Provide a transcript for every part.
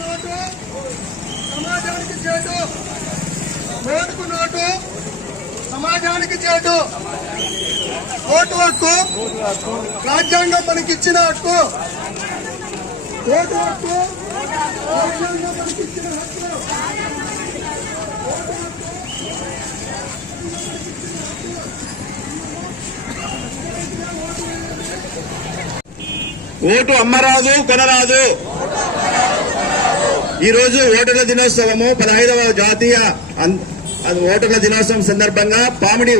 Note సమాజానికి చేటు, ఓటుకు నోటు సమాజానికి చేటు. ఓటు హక్కు రాజ్యాంగం మనకిచ్చిన హక్కు. ఓటు హక్కు రాజ్యాంగం మనకిచ్చిన హక్కు. ఓటు అమ్మరాదు కొనరాదు. ఈ రోజు ఓటర్ల దినోత్సవము 15వ జాతీయ ఓటర్ల దినోత్సవం సందర్భంగా పామిడి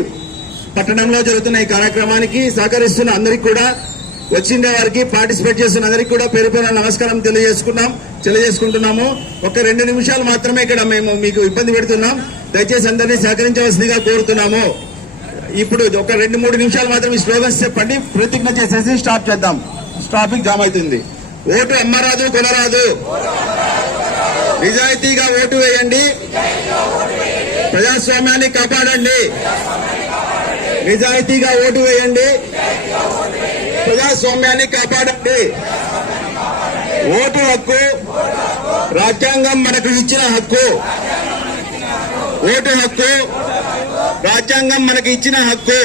పట్టణంలో జరుగుతున్న ఈ కార్యక్రమానికి సహకరిస్తున్న అందరికీ కూడా, వచ్చిన వారికి, పార్టిసిపేట్ చేస్తున్న అందరికీ కూడా పేరు పేరు నమస్కారం తెలియజేసుకుంటున్నాము. ఒక 2 నిమిషాలు మాత్రమే ఇక్కడ మేము మీకు ఇబ్బంది పెడుతున్నాం. దయచేసి అందరినీ సహకరించవలసిందిగా కోరుతున్నాము. ఇప్పుడు ఒక 2-3 నిమిషాలు మాత్రం ఈ స్లోగన్స్ చెప్పండి, ప్రతిజ్ఞ చేసేసి స్టార్ట్ చేద్దాం. ట్రాఫిక్ జామ్ అవుతుంది. ఓటు అమ్మరాదు కొనరాదు. నిజాయితీగా ఓటు వేయండి, ప్రజాస్వామ్యాన్ని కాపాడండి. నిజాయితీగా ఓటు వేయండి, ప్రజాస్వామ్యాన్ని కాపాడండి. ఓటు హక్కు రాజ్యాంగం మనకు ఇచ్చిన హక్కు. ఓటు హక్కు రాజ్యాంగం మనకు ఇచ్చిన హక్కు.